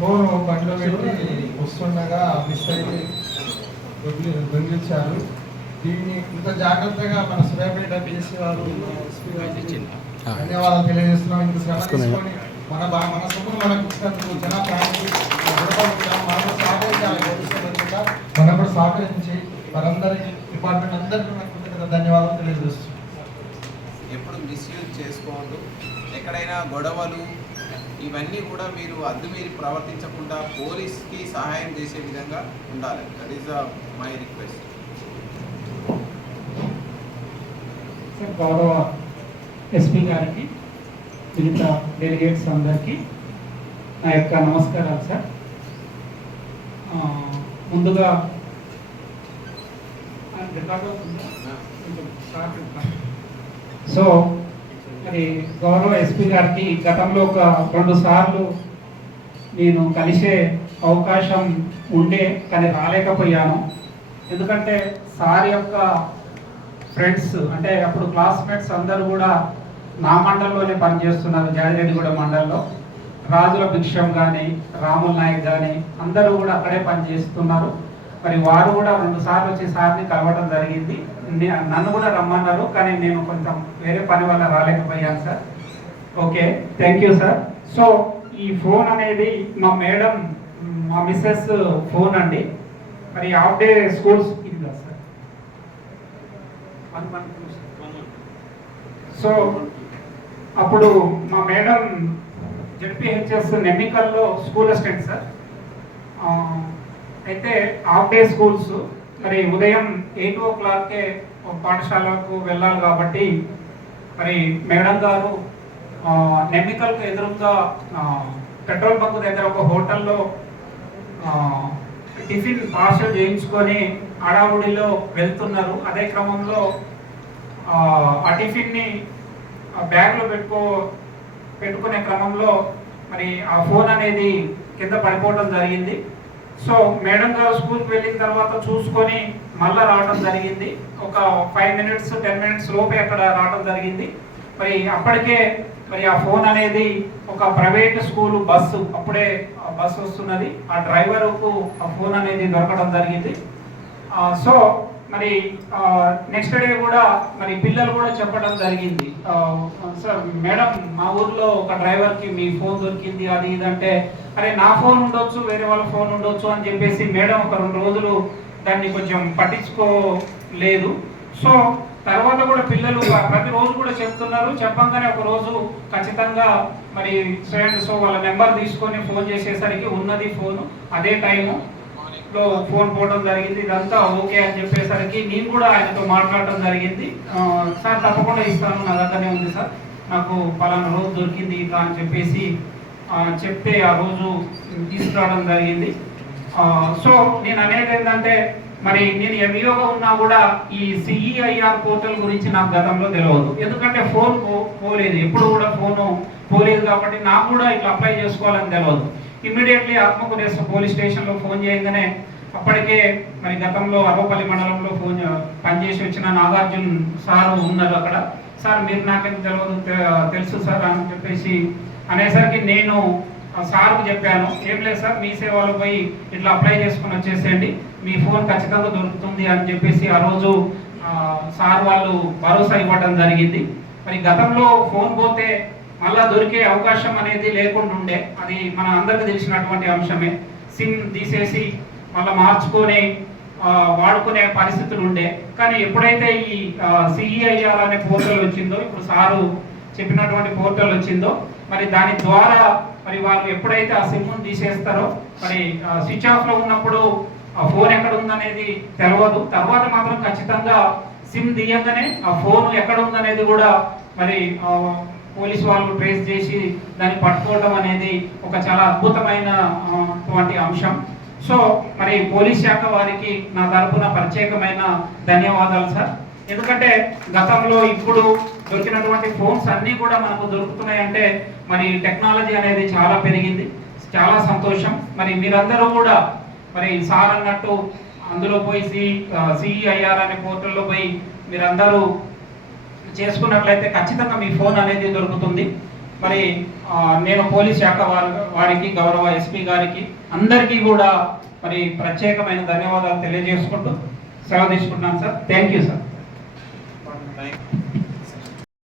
Phone బండిలో పెట్టి వస్తుండగా మిస్ దొంగిలించారు దీన్ని ఇంత జాగ్రత్తగా మన సూర్యాపేట పిఎస్సీ వారు ధన్యవాదాలు తెలియజేస్తున్నాం ఇంత శ్రమ మన బా మన సొమ్మును మనకు ఇచ్చినందుకు మనం సహకరించాలి కూడా మనం కూడా సహకరించి వారందరికీ డిపార్ట్మెంట్ అందరికీ ధన్యవాదాలు తెలియజేస్తున్నాం మిస్యూజ్ చేసుకోవద్దు. ఎక్కడైనా గొడవలు ఇవన్నీ కూడా మీరు అద్దు మీరు ప్రవర్తించకుండా పోలీస్కి సహాయం చేసే విధంగా ఉండాలి. That is my request sir గౌరవ ఎస్పీ గారికి మిగతా డెలిగేట్స్ అందరికీ నా యొక్క నమస్కారాలు సార్. ముందుగా రికార్డ్ అవుతుందా? సో మరి గౌరవ ఎస్పీ గారికి గతంలో ఒక రెండు సార్లు నేను కలిసే అవకాశం ఉండే కానీ రాలేకపోయాను. ఎందుకంటే సార్ యొక్క ఫ్రెండ్స్ అంటే అప్పుడు క్లాస్మేట్స్ అందరూ కూడా నా మండలంలోనే పనిచేస్తున్నారు జాజిరెడ్డిగూడ మండలంలో. రాజుల భిక్షం కానీ రాముల నాయక్ కానీ అందరూ కూడా అక్కడే పనిచేస్తున్నారు. మరి వారు కూడా రెండు సార్లు వచ్చి సార్ని కలవడం జరిగింది. నన్ను కూడా రమ్మన్నారు కానీ నేను కొంచెం వేరే పని వల్ల రాలేకపోయాను sir. Okay thank you sir. So ఈ ఫోన్ అనేది మా మేడం మా మిస్సెస్ ఫోన్ అండి. మరి హాఫ్ డే స్కూల్స్ ఇదిగా సార్. వన్. సో అప్పుడు మా మేడం జెడ్పిహెచ్ఎస్ నెమ్మికల్లో స్కూల్ అసిస్టెంట్ సార్. అయితే హాఫ్ డే స్కూల్స్ మరి ఉదయం ఎయిట్ ఓ క్లాక్కే పాఠశాలకు వెళ్ళాలి కాబట్టి మరి మేడం గారు నెమ్మికల్కు ఎదురుగా పెట్రోల్ బంక్ దగ్గర ఒక హోటల్లో టిఫిన్ పార్సల్ చేయించుకొని హడావుడిలో వెళ్తున్నారు. అదే క్రమంలో ఆ, టిఫిన్ని ఆ బ్యాగ్లో పెట్టుకో పెట్టుకునే క్రమంలో మరి ఆ ఫోన్ అనేది కింద పడిపోవడం జరిగింది. సో మేడం గారు స్కూల్కి వెళ్ళిన తర్వాత చూసుకొని మళ్ళీ రావడం జరిగింది. ఒక ఫైవ్ మినిట్స్ టెన్ మినిట్స్ లోపే అక్కడ రావడం జరిగింది. మరి అప్పటికే మరి ఆ ఫోన్ అనేది ఒక ప్రైవేట్ స్కూల్ బస్సు అప్పుడే ఆ బస్సు వస్తున్నది. ఆ డ్రైవర్కు ఆ ఫోన్ అనేది దొరకడం జరిగింది. సో మరి నెక్స్ట్ డే కూడా మరి పిల్లలు కూడా చెప్పడం జరిగింది. సార్ మేడం మా ఊర్లో ఒక డ్రైవర్కి మీ ఫోన్ దొరికింది అది ఇదంటే అరే నా ఫోన్ ఉండొచ్చు వేరే వాళ్ళ ఫోన్ ఉండొచ్చు అని చెప్పేసి మేడం ఒక రెండు రోజులు దాన్ని కొంచెం పట్టించుకోలేదు. సో తర్వాత కూడా పిల్లలు ప్రతిరోజు కూడా చెప్తున్నారు. చెప్పంగానే ఒక రోజు ఖచ్చితంగా మరి సో వాళ్ళ నెంబర్ తీసుకొని ఫోన్ చేసేసరికి ఉన్నది ఫోన్ అదే టైము. లో ఫోన్ పోవడం జరిగింది. ఇదంతా ఓకే అని చెప్పేసరికి నేను కూడా ఆయనతో మాట్లాడడం జరిగింది. సార్ తప్పకుండా ఇస్తాను నా దగ్గరనే ఉంది సార్. నాకు పలానా రోజు దొరికింది ఇట్లా అని చెప్పేసి చెప్తే ఆ రోజు తీసుకురావడం జరిగింది. సో నేను అనేది ఏంటంటే మరి నేను ఎంఈఓగా ఉన్నా కూడా ఈ సిఈఐఆర్ పోర్టల్ గురించి నాకు గతంలో తెలియదు ఎందుకంటే ఫోన్ పో- పోలేదు. ఎప్పుడు కూడా ఫోను పోలేదు కాబట్టి నాకు కూడా ఇట్లా అప్లై చేసుకోవాలని తెలియదు ఇమ్మీడియట్లీ ఆత్మకురేశ్వర పోలీస్ స్టేషన్లో ఫోన్ చేయగానే అప్పటికే మరి గతంలో అరవపల్లి మండలంలో ఫోన్ పనిచేసి వచ్చిన నాగార్జున్ సార్ ఉన్నారు అక్కడ. సార్ మీరు నాకేం తెలియదు తెలుసు సార్ అని చెప్పేసి అనేసరికి నేను సార్కు చెప్పాను. ఏం లేదు సార్ మీ సేవలో పోయి ఇట్లా అప్లై చేసుకుని వచ్చేసేయండి. మీ ఫోన్ ఖచ్చితంగా దొరుకుతుంది అని చెప్పేసి ఆ రోజు సార్ వాళ్ళు భరోసా ఇవ్వడం జరిగింది. మరి గతంలో ఫోన్ పోతే మళ్ళా దొరికే అవకాశం అనేది లేకుండా ఉండే అది మన అందరికి తెలిసినటువంటి అంశమే. సిమ్ తీసేసి మళ్ళీ మార్చుకొని వాడుకునే పరిస్థితులు ఉండే కానీ ఎప్పుడైతే ఈ సిఈఐఆర్ అనే పోర్టల్ వచ్చిందో ఇప్పుడు సారు చెప్పినటువంటి పోర్టల్ వచ్చిందో మరి దాని ద్వారా మరి వారు ఎప్పుడైతే ఆ సిమ్ తీసేస్తారో మరి స్విచ్ ఆఫ్లో ఉన్నప్పుడు ఆ ఫోన్ ఎక్కడ ఉందనేది తెలియదు తర్వాత మాత్రం ఖచ్చితంగా సిమ్ తీయగానే ఆ ఫోన్ ఎక్కడ ఉందనేది కూడా మరి పోలీస్ వాళ్ళు ట్రేస్ చేసి దాన్ని పట్టుకోవడం అనేది ఒక చాలా అద్భుతమైన అంశం. సో మరి పోలీస్ శాఖ వారికి నా తరపున ప్రత్యేకమైన ధన్యవాదాలు సార్. ఎందుకంటే గతంలో ఇప్పుడు దొరికినటువంటి ఫోన్స్ అన్నీ కూడా మనకు దొరుకుతున్నాయంటే మరి టెక్నాలజీ అనేది చాలా పెరిగింది. చాలా సంతోషం. మరి మీరందరూ కూడా మరి సార్ అన్నట్టు అందులో పోయి సి సిఈఐఆర్ అనే పోర్టల్లో పోయి మీరందరూ చేసుకున్నట్లయితే ఖచ్చితంగా మీ ఫోన్ అనేది దొరుకుతుంది. మరి నేను పోలీస్ శాఖ వారి వారికి గౌరవ ఎస్పీ గారికి అందరికీ కూడా మరి ప్రత్యేకమైన ధన్యవాదాలు తెలియజేసుకుంటూ సెలవు తీసుకుంటున్నాను సార్. Thank you sir.